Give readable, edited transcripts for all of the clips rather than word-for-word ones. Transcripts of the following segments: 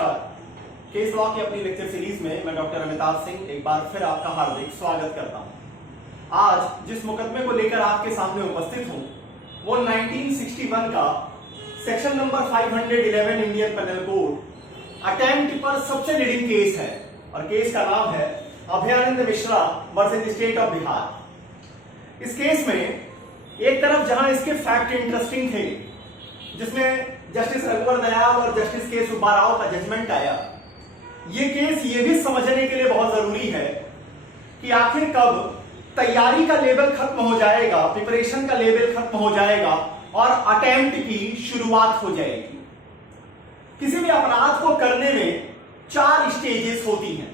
नमस्कार। Case law की अपनी लेक्चर सीरीज में मैं डॉक्टर अमिताभ सिंह एक बार फिर आपका हार्दिक स्वागत करता हूं। आज जिस मुकदमे को लेकर आपके सामने उपस्थित हूं वो 1961 का section number 511 Indian penal code attempt पर सबसे लीडिंग केस है और केस का नाम है Abhayanand Mishra versus state of Bihar. इस केस में एक तरफ जहां इसके फैक्ट इंटरेस्टिंग थे, जिसमें जस्टिस रघुवर दयाल और जस्टिस के सुब्बाराव का जजमेंट आया, ये केस ये भी समझने के लिए बहुत जरूरी है कि आखिर कब तैयारी का लेवल खत्म हो जाएगा, प्रिपरेशन का लेवल खत्म हो जाएगा और अटेम्प्ट की शुरुआत हो जाएगी। किसी भी अपराध को करने में 4 स्टेजेस होती हैं।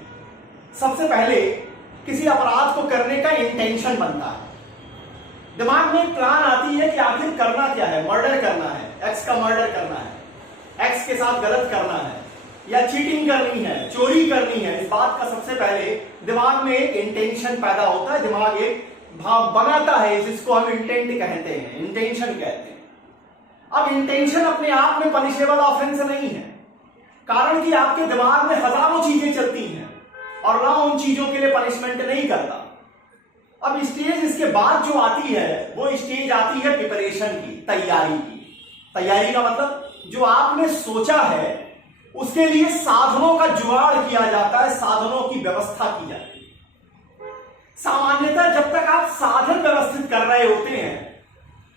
सबसे पहले किसी अपराध को करने का इंटेंशन बनता है। दिमाग में एक प्लान आती है कि आखिर करना क्या है, मर्डर करना है, एक्स का मर्डर करना है, एक्स के साथ गलत करना है या चीटिंग करनी है, चोरी करनी है। इस बात का सबसे पहले दिमाग में एक इंटेंशन पैदा होता है, दिमाग एक भाव बनाता है, जिसको हम इंटेंट कहते हैं, इंटेंशन कहते हैं। अब इंटेंशन अपने आप में पनिशेबल ऑफेंस नहीं है, कारण कि आपके दिमाग में हजारों चीजें चलती हैं और ना उन चीजों के लिए पनिशमेंट नहीं करता। अब स्टेज इसके बाद जो आती है वो स्टेज आती है प्रिपरेशन की, तैयारी की। तैयारी का मतलब जो आपने सोचा है उसके लिए साधनों का जुगाड़ किया जाता है, साधनों की व्यवस्था की जाती है। सामान्यतः जब तक आप साधन व्यवस्थित कर रहे होते हैं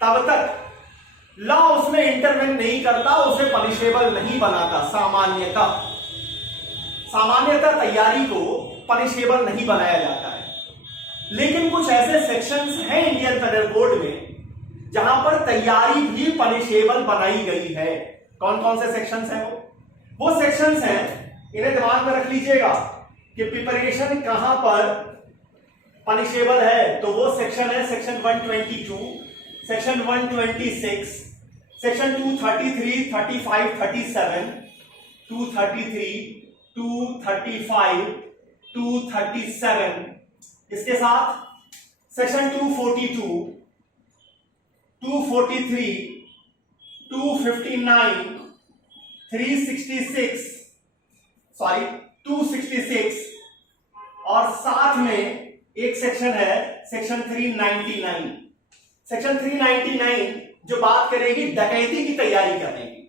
तब तक लॉ उसमें इंटरवेन नहीं करता, उसे पनिशेबल नहीं बनाता। सामान्यतः तैयारी को पनिशेबल नहीं बनाया जाता है। लेकिन कुछ ऐसे सेक्शंस हैं इंडियन पेनल कोड में जहां पर तैयारी भी पनिशेबल बनाई गई है। कौन कौन से सेक्शंस हैं वो सेक्शंस हैं, इन्हें दिमाग में रख लीजिएगा कि प्रिपरेशन कहां पर पनिशेबल है। तो वो सेक्शन है सेक्शन 122, सेक्शन 126, सेक्शन 233, 35, 37, 233, 235, 237, इसके साथ सेक्शन 242, 243, 259, 266 और साथ में एक सेक्शन है सेक्शन 399। सेक्शन 399 जो बात करेगी डकैती की तैयारी करने की,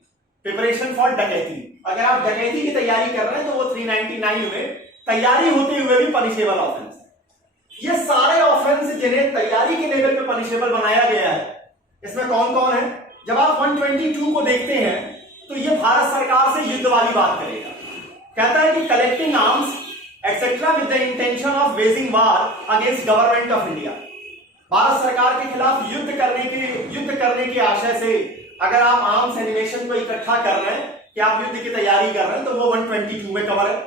प्रिपरेशन फॉर डकैती। अगर आप डकैती की तैयारी कर रहे हैं तो वो 399 में तैयारी होते हुए भी पनिशेबल ऑफेंस। ये सारे ऑफेंस जिन्हें तैयारी के लेवल पे पनिशेबल बनाया गया है, इसमें कौन कौन है? जब आप 122 को देखते हैं तो ये भारत सरकार से युद्ध वाली बात करेगा। कहता है कि collecting arms etcetera with the intention of waging war against government of India. Bharat सरकार के खिलाफ युद्ध करने की आशय से अगर आप आर्म्स एनिमेशन को इकट्ठा कर रहे हैं कि आप युद्ध की तैयारी कर रहे हैं तो वो 122 में कवर है।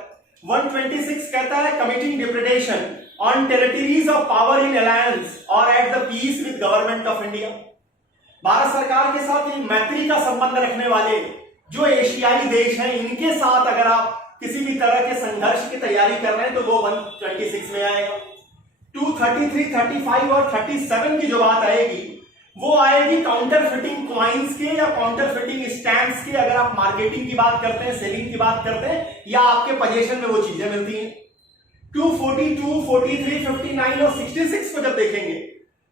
126 कहता है committing डिप्रेडेशन on territories of power in alliance or at the peace with government of India। Bharat सरकार के साथ एक मैत्री का संबंध रखने वाले जो एशियाई देश हैं, इनके साथ अगर आप किसी भी तरह के संघर्ष की तैयारी कर रहे हैं तो वो 126 में आएगा। 233, 35 और 37 की जो बात आएगी वो आएगी काउंटर फिटिंग क्वाइंस के या काउंटर फिटिंग स्टैंप्स के। अगर आप मार्केटिंग की बात करते हैं, सेलिंग की बात करते हैं या आपके पोजीशन में वो चीजें मिलती हैं। 242, 43, 59 और 66 को जब देखेंगे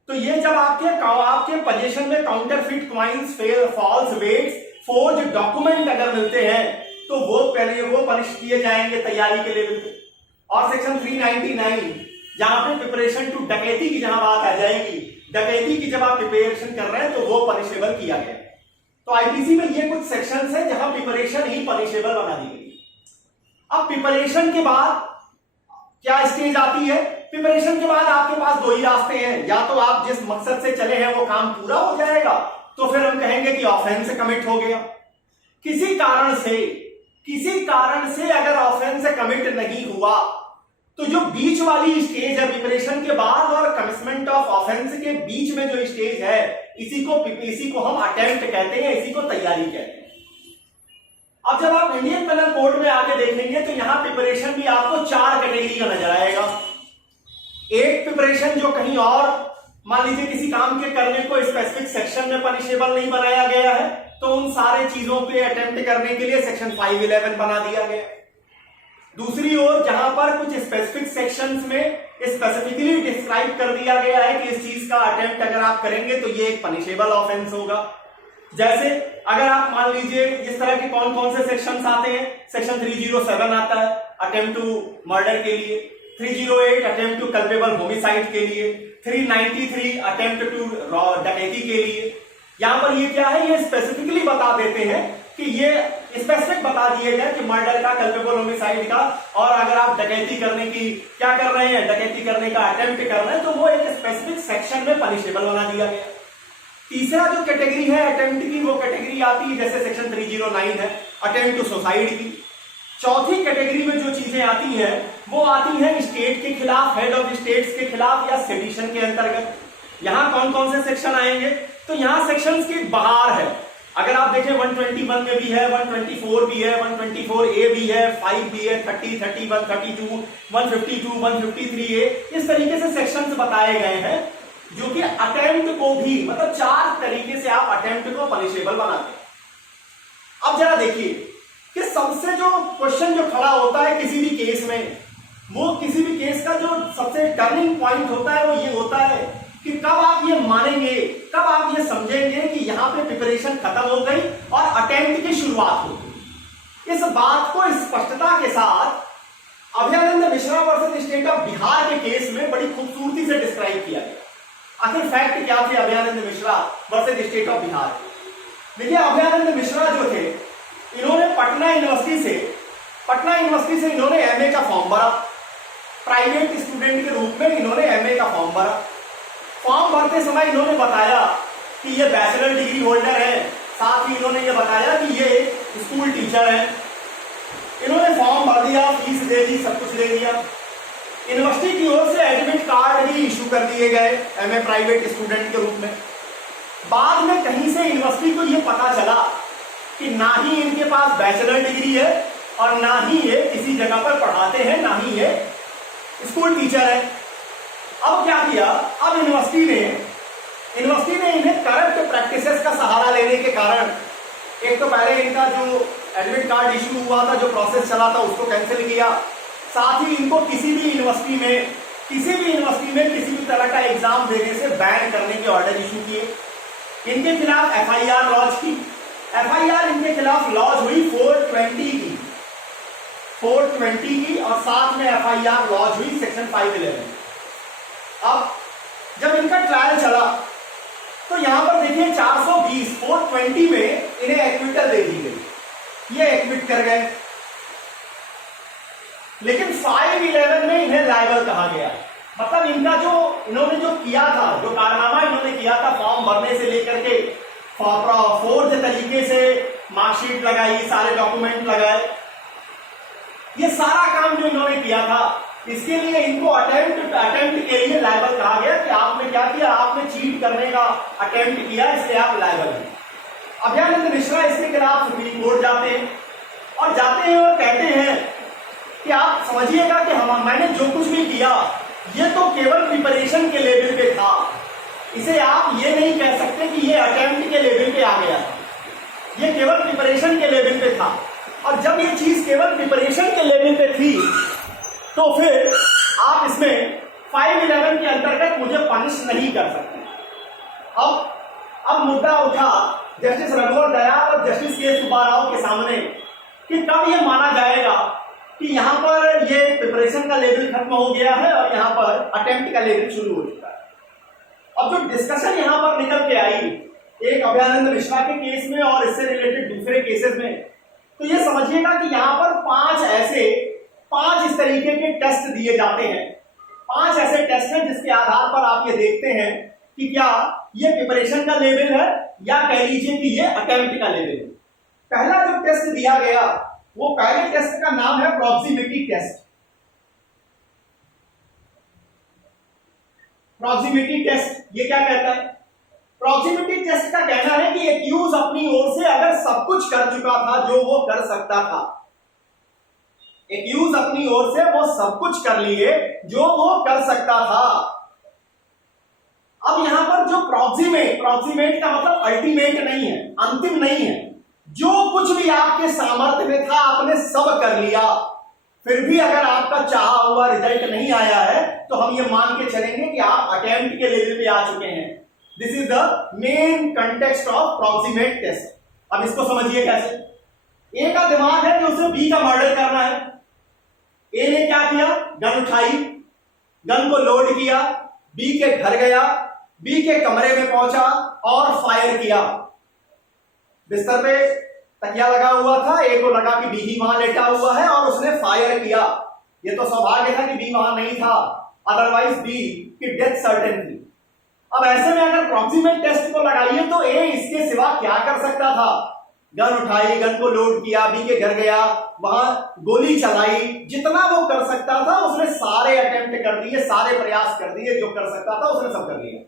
तो ये जब आपके पोजीशन में counterfeit coins, false weights, forge document अगर मिलते हैं तो वो पहले वो पनिश किए जाएंगे तैयारी के लेवल पे। और सेक्शन 399 जहां पे प्रिपरेशन टू डकैती की जहां बात आ जाएगी, डकैती की जब आप प्रिपरेशन कर रहे हैं तो वो पनिशेबल किया गया। तो आईपीसी में ये कुछ सेक्शंस है जहां प्रिपरेशन ही पनिशेबल बना दी गई। अब प्रिपरेशन के बाद क्या स्टेज आती है? प्रिपरेशन के बाद आपके पास 2 ही रास्ते हैं, या तो आप जिस मकसद से चले हैं वो काम पूरा हो जाएगा तो फिर हम कहेंगे कि ऑफेंस कमिट हो गया। किसी कारण से अगर ऑफेंस कमिट नहीं हुआ तो जो बीच वाली स्टेज है प्रिपरेशन के बाद और कमिटमेंट ऑफ ऑफेंस के बीच में जो स्टेज है, इसी को हम अटेम्प्ट कहते हैं, इसी को तैयारी कहते हैं। अब जब आप इंडियन पेनल कोड में आगे देखेंगे तो यहां प्रिपरेशन भी आपको 4 कैटेगरी का नजर आएगा। एक प्रिपरेशन जो कहीं और मान लीजिए किसी काम के करने को स्पेसिफिक सेक्शन में पनिशेबल नहीं बनाया गया है तो उन सारे चीजों पे अटेम्प्ट करने के लिए सेक्शन 511 बना दिया गया। दूसरी ओर जहां पर कुछ स्पेसिफिक सेक्शंस में स्पेसिफिकली डिस्क्राइब कर दिया गया है कि इस चीज का अटेम्प्ट अगर आप करेंगे तो ये एक पनिशेबल ऑफेंस होगा। जैसे अगर आप मान लीजिए इस तरह के कौन कौन से सेक्शंस आते हैं, सेक्शन 307 आता है अटेम्प्ट टू मर्डर के लिए, 308 अटेम्प्ट टू कल्पेबल होमिसाइड के लिए, 393 अटेम्प्ट टू डकैती के लिए। यहां पर ये क्या है, ये स्पेसिफिकली बता देते हैं कि ये स्पेसिफिक बता दिए गए कि मर्डर का, कल्पेबल होमिसाइड का, और अगर आप डकैती करने की क्या कर रहे हैं, डकैती करने का अटेम्प्ट कर रहे हैं, तो वो एक स्पेसिफिक सेक्शन में पनिशेबल बना दिया गया। तीसरा जो कैटेगरी है अटेम्प्ट की, वो कैटेगरी आती है जैसे सेक्शन 309 है अटेम्प्ट टू सुसाइड की। चौथी कैटेगरी में जो चीजें आती हैं वो आती हैं स्टेट के खिलाफ, हेड ऑफ स्टेट्स के खिलाफ या सेडिशन के अंतर्गत। यहां कौन कौन से सेक्शन आएंगे, तो यहां सेक्शंस के बाहर है। अगर आप देखें 121 में भी है, 124 भी है, 124A भी है, 5 भी है, 30, 31, 32, 152, 153A, इस तरीके से सेक्शंस बताए गए हैं जो कि अटेम्प्ट को भी, मतलब 4 तरीके से आप अटेम्प्ट को पनिशेबल बनाते हैं। अब जरा देखिए कि सबसे जो क्वेश्चन जो खड़ा होता है किसी भी केस में, वो किसी भी केस का जो सबसे टर्निंग पॉइंट होता है वो ये होता है कि कब आप ये मानेंगे, कब आप ये समझेंगे कि यहां पे प्रिपरेशन खत्म हो गई और अटेम्प्ट की शुरुआत हो गई। इस बात को स्पष्टता के साथ Abhayanand Mishra versus state of Bihar के केस में बड़ी खूबसूरती से डिस्क्राइब किया गया। आखिर फैक्ट क्या थे Abhayanand Mishra versus state of Bihar? देखिए अभयानंद मिश्रा जो थे, इन्होंने पटना यूनिवर्सिटी से इन्होंने एमए का फॉर्म भरा। प्राइवेट स्टूडेंट के रूप में इन्होंने एमए का फॉर्म भरा। फॉर्म भरते समय इन्होंने बताया कि ये बैचलर डिग्री होल्डर है, साथ ही इन्होंने ये बताया कि ये स्कूल टीचर है। इन्होंने फॉर्म भर दिया, फीस दे दी, सब कुछ दे दिया। यूनिवर्सिटी की ओर से एडमिट कार्ड भी इशू कर दिए गए एमए प्राइवेट स्टूडेंट के रूप में। बाद में कहीं से यूनिवर्सिटी को ये पता चला कि ना ही इनके पास बैचलर डिग्री है और ना ही ये किसी जगह पर पढ़ाते हैं, ना ही ये स्कूल टीचर है। अब क्या किया, अब यूनिवर्सिटी ने इन्हें करप्ट प्रैक्टिसेस का सहारा लेने के कारण, एक तो पहले इनका जो एडमिट कार्ड इशू हुआ था, जो प्रोसेस चला था, उसको कैंसिल किया। साथ ही इनको किसी भी यूनिवर्सिटी में किसी भी तरह का एग्जाम देने से बैन करने के ऑर्डर इशू किए। इनके खिलाफ एफआईआर लॉन्च की। एफआईआर इनके खिलाफ लॉन्च हुई 420 की और साथ में एफआईआर लॉन्च हुई सेक्शन 511। अब जब इनका ट्रायल चला तो यहां पर देखिए 420 में इन्हें एक्विटल दे दी गई, ये एक्विट कर गए। लेकिन 511 में इन्हें लायबल कहा गया। मतलब इन्होंने जो किया था, जो कारनामा इन्होंने किया था, फॉर्म भरने से लेकर के फोर्ज तरीके से मार्कशीट लगाई, सारे डॉक्यूमेंट लगाए, ये सारा काम जो इन्होंने किया था, इसके लिए इनको अटेम्प्ट के लिए लायबल कहा गया कि आपने क्या किया, आपने चीट करने का अटेम्प्ट किया, इसलिए आप लायबल हैं। अभयानंद मिश्रा इसके खिलाफ सुप्रीम कोर्ट जाते हैं और कहते हैं कि आप समझिएगा कि मैंने जो कुछ भी किया ये तो केवल प्रिपरेशन के लेवल पे था, इसे आप ये नहीं कह सकते कि ये अटेम्प्ट के लेवल पे आ गया था, ये केवल प्रिपरेशन के लेवल पे था। और जब ये चीज केवल प्रिपरेशन के लेवल पे थी तो फिर आप इसमें 511 के अंतर्गत मुझे पनिश नहीं कर सकते। अब मुद्दा उठा जस्टिस रघुवर दयाल और जस्टिस के सुब्बाराव के सामने कि कब ये माना जाएगा कि यहां पर ये प्रिपरेशन का लेवल खत्म हो गया है और यहां पर अटेम्प्ट का लेवल शुरू हो चुका है। अब जो डिस्कशन यहां पर निकल के आई एक अभयानंद मिश्रा के केस में और इससे रिलेटेड दूसरे केसेस में, तो ये समझिएगा कि यहां पर 5 इस तरीके के टेस्ट दिए जाते हैं। 5 ऐसे टेस्ट हैं जिसके आधार पर आप ये देखते हैं कि क्या ये प्रिपरेशन का लेवल है या कह लीजिए कि ये अटेम्प्ट का लेवल है। पहला जो टेस्ट दिया गया वो पहले टेस्ट का नाम है प्रॉक्सिमिटी टेस्ट। प्रॉक्सिमिटी टेस्ट ये क्या कहता है? प्रॉक्सिमिटी टेस्ट का कहना है कि एक्यूज अपनी ओर से अगर सब कुछ कर चुका था जो वो कर सकता था, एक्यूज अपनी ओर से वो सब कुछ कर लिए जो वो कर सकता था। अब यहां पर जो प्रॉक्सिमेट का मतलब अल्टीमेट नहीं है, अंतिम नहीं है। जो कुछ भी आपके सामर्थ्य में था आपने सब कर लिया, फिर भी अगर आपका चाहा हुआ रिजल्ट नहीं आया है तो हम ये मान के चलेंगे कि आप अटेम्प्ट के लेवल पे आ चुके हैं। This is the main context of proximate test. अब इसको समझिए कैसे। ए का दिमाग है कि उसे बी का मर्डर करना है। ए ने क्या किया, गन उठाई, गन को लोड किया, बी के घर गया, बी के कमरे में पहुंचा और फायर किया। बिस्तर पे तकिया लगा हुआ था, ए को लगा कि बी ही वहां लेटा हुआ है और उसने फायर किया। ये तो सौभाग्य था कि बी वहां नहीं था, अदरवाइज बी की डेथ सर्टेन थी। अब ऐसे में अगर प्रॉक्सिमेट टेस्ट को लगाइए तो ए इसके सिवा क्या कर सकता था। गन उठाई, गन को लोड किया, बी के घर गया, वहां गोली चलाई, जितना वो कर सकता था उसने सारे अटेम्प्ट कर दिए, सारे प्रयास कर दिए, जो कर सकता था उसने सब कर लिया।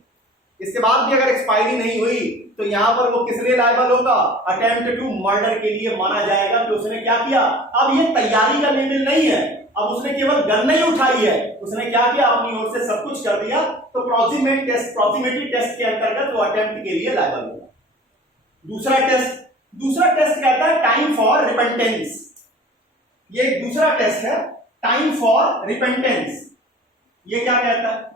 इसके बाद भी अगर एक्सपायरी नहीं हुई तो यहां पर वो किस लिए लायबल होगा, अटेम्प्ट टू मर्डर के लिए माना जाएगा कि उसने क्या किया। अब ये तैयारी का लेवल नहीं है, अब उसने केवल गन नहीं उठाई है, उसने क्या किया, अपनी ओर से सब कुछ कर दिया। तो प्रॉक्सिमेटी टेस्ट के अंतर्गत वो अटेम्प्ट के लिए लायबल होगा। दूसरा टेस्ट कहता है टाइम फॉर रिपेंटेंस। ये एक दूसरा टेस्ट है, टाइम फॉर रिपेंटेंस। ये क्या कहता है,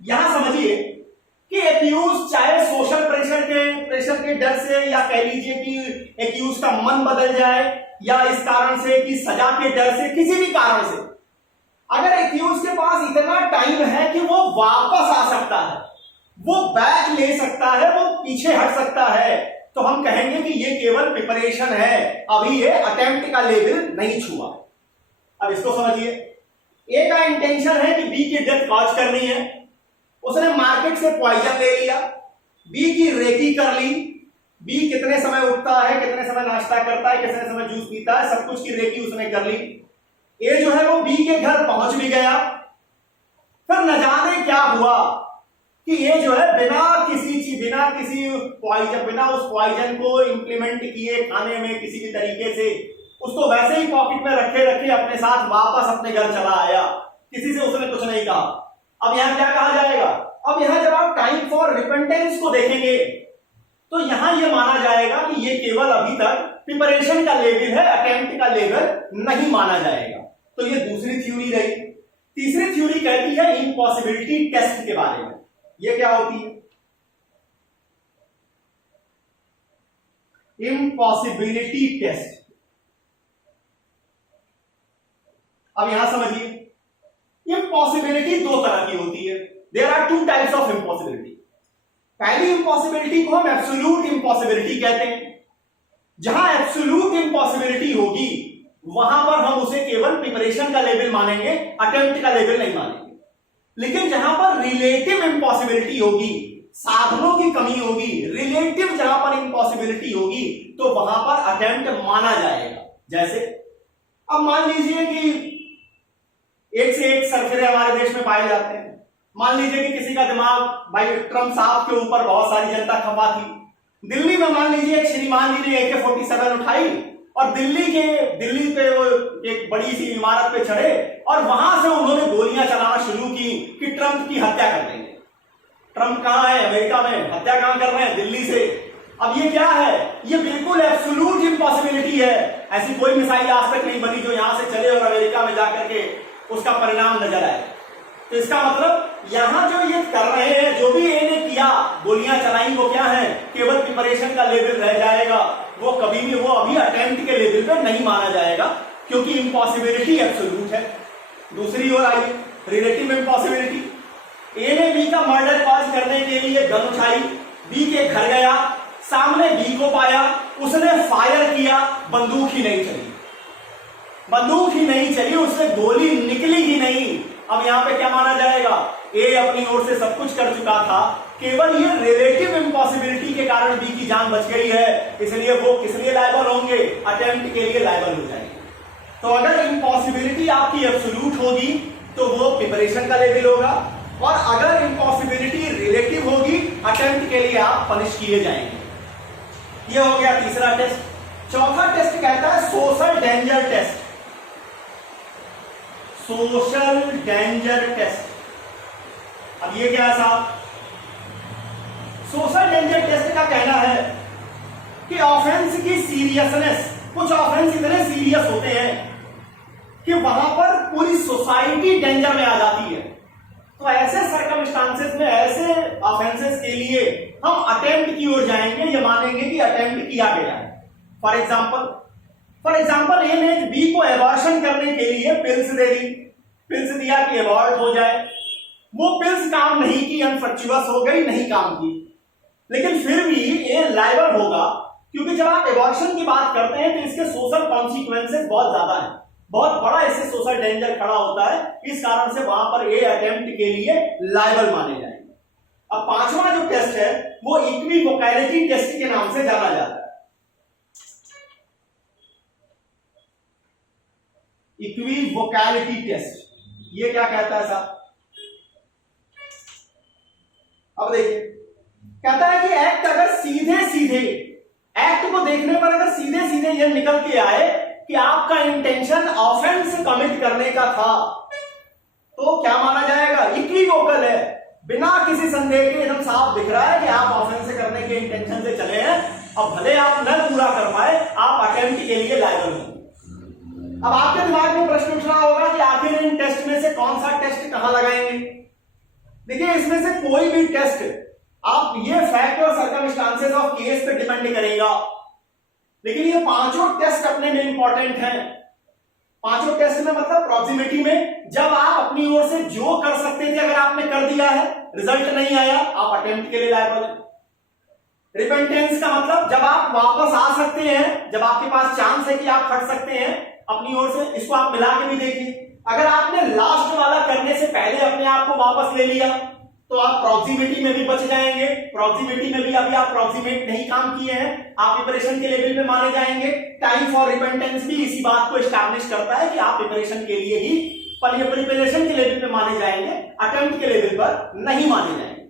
यहां समझिए कि एक्यूज चाहे सोशल प्रेशर के डर से, या कह लीजिए कि एक्यूज का मन बदल जाए, या इस कारण से कि सजा के डर से, किसी भी कारण से अगर एक्यूज के पास इतना टाइम है कि वो वापस आ सकता है, वो बैक ले सकता है, वो पीछे हट सकता है, तो हम कहेंगे कि ये केवल प्रिपरेशन है, अभी ये अटेम्प्ट का लेवल नहीं छुआ। अब इसको समझिए। ए का इंटेंशन है कि बी की डेथ कॉज करनी है, उसने मार्केट से पॉइजन ले लिया, बी की रेकी कर ली, बी कितने समय उठता है, कितने समय नाश्ता करता है, कितने समय जूस पीता है, सब कुछ की रेकी उसने कर ली। ए जो है वो बी के घर पहुंच भी गया। फिर न जाने क्या हुआ कि ये जो है बिना उस पॉइजन को इंप्लीमेंट किए खाने में किसी भी तरीके से, उसको वैसे ही पॉकेट में रखे अपने साथ वापस अपने घर चला आया, किसी से उसने कुछ नहीं कहा। अब यहां क्या कहा जाएगा, अब यहां जब आप टाइम फॉर रिपेंटेंस को देखेंगे तो यहां यह माना जाएगा कि यह केवल अभी तक प्रिपरेशन का लेवल है, अटेम्प्ट का लेवल नहीं माना जाएगा। तो यह दूसरी थ्योरी रही। तीसरी थ्योरी कहती है इम्पॉसिबिलिटी टेस्ट के बारे में। यह क्या होती है, इम्पॉसिबिलिटी टेस्ट। अब यहां समझिए, इम्पॉसिबिलिटी दो तरह की होती है। There are two types of impossibility. पहली इम्पॉसिबिलिटी को हम एब्सोल्यूट इम्पॉसिबिलिटी कहते हैं। जहां एब्सोल्यूट इम्पॉसिबिलिटी होगी वहां पर हम उसे केवल प्रिपरेशन का लेवल मानेंगे, अटेम्प्ट का लेवल नहीं मानेंगे। लेकिन जहां पर रिलेटिव इम्पॉसिबिलिटी होगी, साधनों की कमी होगी, रिलेटिव जहां पर इम्पॉसिबिलिटी होगी, तो वहां पर अटेम्प्ट माना जाएगा। जैसे अब मान लीजिए कि एक से एक सरफिरे हमारे देश में पाए जाते हैं। मान लीजिए कि किसी का दिमाग, भाई ट्रंप साहब के ऊपर बहुत सारी जनता खपा थी। दिल्ली में मान लीजिए एक श्रीमान जी ने AK-47 उठाई और दिल्ली पे वो एक बड़ी सी इमारत पे चढ़े और वहां से उन्होंने गोलियां चलाना शुरू की कि ट्रंप की हत्या कर देंगे। ट्रंप कहां है, अमेरिका में, हत्या कहां कर रहे हैं, दिल्ली से। अब ये क्या है, ये बिल्कुल एब्सोल्यूट इम्पॉसिबिलिटी है। ऐसी कोई मिसाइल आज तक नहीं बनी जो यहां से चले और अमेरिका में जाकर के उसका परिणाम नजर आए। तो इसका मतलब यहां जो ये कर रहे हैं, जो भी इन्होंने किया, गोलियां चलाई, वो क्या है, केवल प्रिपरेशन का लेवल रह जाएगा। वो कभी भी, वो अभी अटेम्प्ट के लेवल पे नहीं माना जाएगा, क्योंकि इम्पॉसिबिलिटी एब्सोल्यूट है। दूसरी ओर आइए, रिलेटिव इम्पॉसिबिलिटी। ए ने बी का मर्डर कॉज करने के लिए गन उठाई, बी के घर गया, सामने बी को पाया, उसने फायर किया, बंदूक ही नहीं चली, उससे गोली निकली ही नहीं। अब यहां पे क्या माना जाएगा, ए अपनी ओर से सब कुछ कर चुका था, केवल ये रिलेटिव इम्पॉसिबिलिटी के कारण बी की जान बच गई है, इसलिए वो किस लिए लायबल होंगे, अटेम्प्ट के लिए लायबल हो जाएंगे। तो अगर इम्पॉसिबिलिटी आपकी एब्सोल्यूट होगी तो वो प्रिपरेशन का लेवल होगा, और अगर इम्पॉसिबिलिटी रिलेटिव होगी, अटेम्प्ट के लिए आप पनिश किए जाएंगे। ये हो गया तीसरा टेस्ट। चौथा टेस्ट कहता है social danger test. Social danger test. अब ये क्या है साहब? सोशल डेंजर टेस्ट का कहना है कि ऑफेंस की सीरियसनेस, कुछ ऑफेंस इतने सीरियस होते हैं कि वहां पर पूरी सोसाइटी डेंजर में आ जाती है। तो ऐसे सर्कमस्टांसेस में, ऐसे ऑफेंसेस के लिए हम अटेम्प्ट की ओर जाएंगे, ये मानेंगे कि अटेम्प्ट किया गया है। फॉर एग्जाम्पल ए ने बी को एबॉर्शन करने के लिए पिल्स दे दी, पिल्स दिया कि एबॉर्ट हो जाए। वो पिल्स काम नहीं की, अनफ्रक्चुअस हो गई, नहीं काम की, लेकिन फिर भी ये लायबल होगा, क्योंकि जब आप एबॉर्शन की बात करते हैं तो इसके सोशल कॉन्सिक्वेंसेस बहुत ज्यादा है, बहुत बड़ा इससे सोशल डेंजर खड़ा होता है। इस कारण से वहां पर ए अटेम्प्ट के लिए लायबल माने जाएंगे। अब पांचवा जो टेस्ट है वो इक्विवोकैलिटी टेस्ट के नाम से जाना जाता है। इक्विवोकैलिटी टेस्ट ये क्या कहता है साहब? अब देखिए, कहता है कि एक्ट अगर सीधे सीधे, एक्ट को देखने पर अगर सीधे सीधे ये निकल के आए कि आपका इंटेंशन ऑफेंस कमिट करने का था, तो क्या माना जाएगा? इक्विवोकल है, बिना किसी संदेह के एकदम साफ दिख रहा है कि आप ऑफेंस करने के इंटेंशन से चले हैं। अब भले आप न पूरा कर पाए, आप अटेम्प्ट के लिए लायबल हो। अब आपके दिमाग में प्रश्न उठ रहा होगा कि आखिर इन टेस्ट में से कौन सा टेस्ट कहां लगाएंगे? देखिए, इसमें से कोई भी टेस्ट, आप ये फैक्ट और सर्कमस्टांसेस ऑफ केस पे डिपेंड करेगा, लेकिन ये पांचों टेस्ट अपने में इंपॉर्टेंट हैं। पांचों टेस्ट में मतलब प्रॉक्सिमिटी में, जब आप अपनी ओर से जो कर सकते थे अगर आपने कर दिया है, रिजल्ट नहीं आया, आप अटेम्प्ट के लिए लायबल है। रिपेंटेंस का मतलब जब आप वापस आ सकते हैं, जब आपके पास चांस है कि आप हट सकते हैं अपनी ओर से। इसको आप मिला के भी देखिए, अगर आपने लास्ट वाला करने से पहले अपने आप को वापस ले लिया तो आप प्रॉक्सिमिटी में भी बच जाएंगे। प्रॉक्सिमिटी में भी अभी आप प्रॉक्सिमेट नहीं काम किए हैं, आप प्रिपरेशन के लेवल में माने जाएंगे। टाइम फॉर रिपेंटेंस भी इसी बात को एस्टैब्लिश करता है कि आप प्रिपरेशन के लिए ही, प्रिपरेशन के लेवल पे माने जाएंगे, अटेम्प्ट के लेवल पर नहीं माने जाएंगे।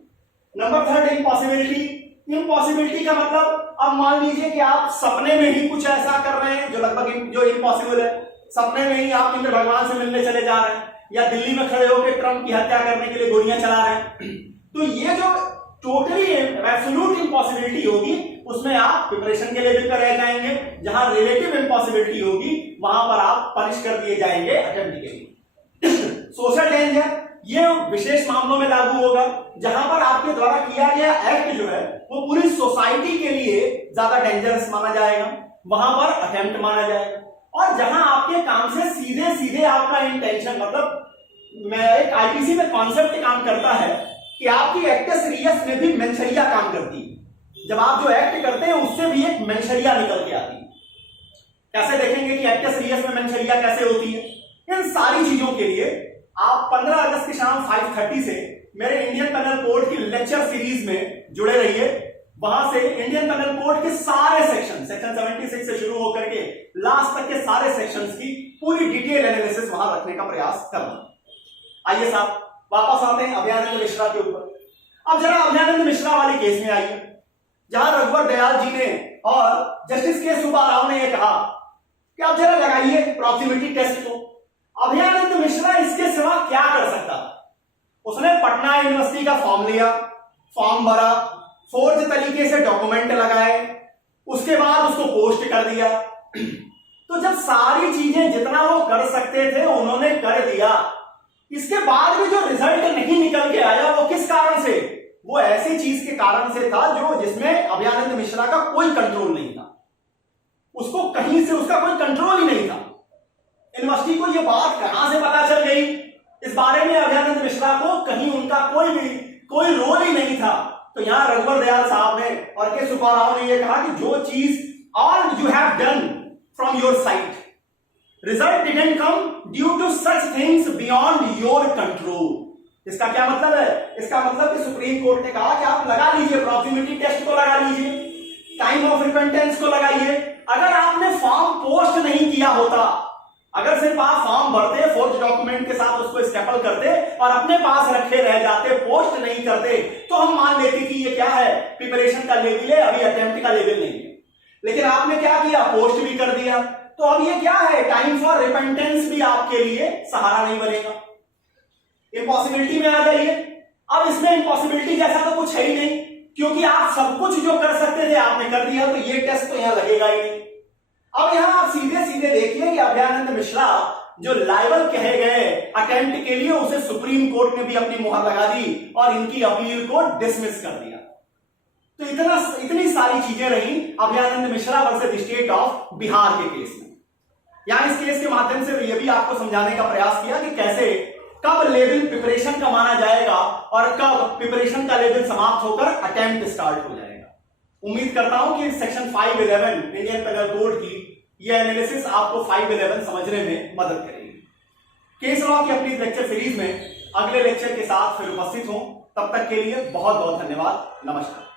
Number third, impossibility. इम्पॉसिबिलिटी का मतलब, अब मान लीजिए कि आप सपने में ही कुछ ऐसा कर रहे हैं जो लगभग जो इम्पॉसिबल है। सपने में ही आप इंद्र भगवान से मिलने चले जा रहे हैं, या दिल्ली में खड़े होकर ट्रंप की हत्या करने के लिए गोलियां चला रहे हैं। तो ये जो टोटली एब्सोल्यूट इम्पॉसिबिलिटी होगी, उसमें आप प्रिपरेशन के लेवल पर रह जाएंगे। जहां रिलेटिव इम्पॉसिबिलिटी होगी वहां पर आप पनिश कर दिए जाएंगे अटेम्प्ट के लिए। सोशल डेंजर ये विशेष मामलों में लागू होगा, जहां पर आपके द्वारा किया गया एक्ट जो है वो पूरी सोसाइटी के लिए ज्यादा डेंजरस माना जाएगा, वहां पर अटेम्प्ट माना जाएगा। और जहां आपके काम से सीधे सीधे आपका इंटेंशन, मतलब एक आईपीसी में कॉन्सेप्ट काम करता है कि आपकी एक्टस रियस में भी मेंशरिया काम करती है। जब आप जो एक्ट करते हैं उससे भी एक मेंशरिया निकल के आती है। कैसे देखेंगे कि एक्टस रियस में मेंशरिया कैसे होती है? इन सारी चीजों के लिए आप 15 अगस्त की शाम 5:30 से मेरे इंडियन पेनल कोड की लेक्चर सीरीज में जुड़े रहिए। वहां से इंडियन पेनल कोड के सारे सेक्शन 76 से शुरू होकर के लास्ट तक के सारे सेक्शंस की पूरी डिटेल एनालिसिस वहां रखने का प्रयास करना। आइए साहब, वापस आते हैं अभयानंद मिश्रा के ऊपर। अब जरा अभयानंद मिश्रा वाली केस में आइए, जहां रघुवर दयाल जी ने और जस्टिस के सुब्बा राव ने यह कहा कि आप जरा लगाइए प्रॉक्सिमिटी टेस्ट को। अभयानंद मिश्रा इसके सिवा क्या कर सकता? उसने पटना यूनिवर्सिटी का फॉर्म लिया, फॉर्म भरा, फोर्ज तरीके से डॉक्यूमेंट लगाए, उसके बाद उसको पोस्ट कर दिया। तो जब सारी चीजें जितना वो कर सकते थे उन्होंने कर दिया, इसके बाद भी जो रिजल्ट नहीं निकल के आया वो किस कारण से? वो ऐसी चीज के कारण से था जो जिसमें अभयानंद मिश्रा का कोई कंट्रोल नहीं था। उसको कहीं से उसका कोई कंट्रोल ही नहीं था। यूनिवर्सिटी को ये बात कहां से पता चल गई, इस बारे में अभयानंद मिश्रा को कहीं उनका कोई रोल ही नहीं था। तो यहां रघुवर दयाल साहब ने और के सुब्बा राव ने यह कहा कि जो चीज all you have done from your side, result didn't come due to such things beyond your control. इसका क्या मतलब है? इसका मतलब कि सुप्रीम कोर्ट ने कहा कि आप लगा लीजिए, प्रॉक्सिमिटी टेस्ट को लगा लीजिए, टाइम ऑफ रिपेंटेंस को लगाइए। अगर आपने फॉर्म पोस्ट नहीं किया होता, अगर सिर्फ आप फॉर्म भरते, फोर्ज डॉक्यूमेंट के साथ उसको स्टेपल करते और अपने पास रखे रह जाते, पोस्ट नहीं करते, तो हम मान लेते कि ये क्या है, प्रिपरेशन का लेवल है, अभी अटेम्प्ट का लेवल नहीं है। लेकिन आपने क्या किया? पोस्ट भी कर दिया। तो अब ये क्या है, टाइम फॉर रिपेंटेंस भी आपके लिए सहारा नहीं बनेगा, इम्पॉसिबिलिटी में आ जाइए। अब इसमें इम्पॉसिबिलिटी जैसा तो कुछ है ही नहीं, क्योंकि आप सब कुछ जो कर सकते थे आपने कर दिया, तो ये टेस्ट तो यहां लगेगा ही नहीं। अब यहां आप सीधे सीधे देखिए कि अभयानंद मिश्रा जो लायबल कहे गए अटेम्प्ट के लिए, उसे सुप्रीम कोर्ट ने भी अपनी मुहर लगा दी और इनकी अपील को डिसमिस कर दिया। तो इतनी सारी चीजें रही Abhayanand Mishra versus state of Bihar के केस में। यहां इस केस के माध्यम से यह भी आपको समझाने का प्रयास किया कि कैसे कब लेवल प्रिपरेशन का माना जाएगा और कब प्रिपरेशन का लेवल समाप्त होकर अटेम्प्ट स्टार्ट हो जाएगा। उम्मीद करता हूं कि सेक्शन 511 इंडियन पेनल कोड की यह एनालिसिस आपको 511 समझने में मदद करेगी। केस लॉ की अपनी लेक्चर सीरीज में अगले लेक्चर के साथ फिर उपस्थित हूं, तब तक के लिए बहुत बहुत धन्यवाद। नमस्कार।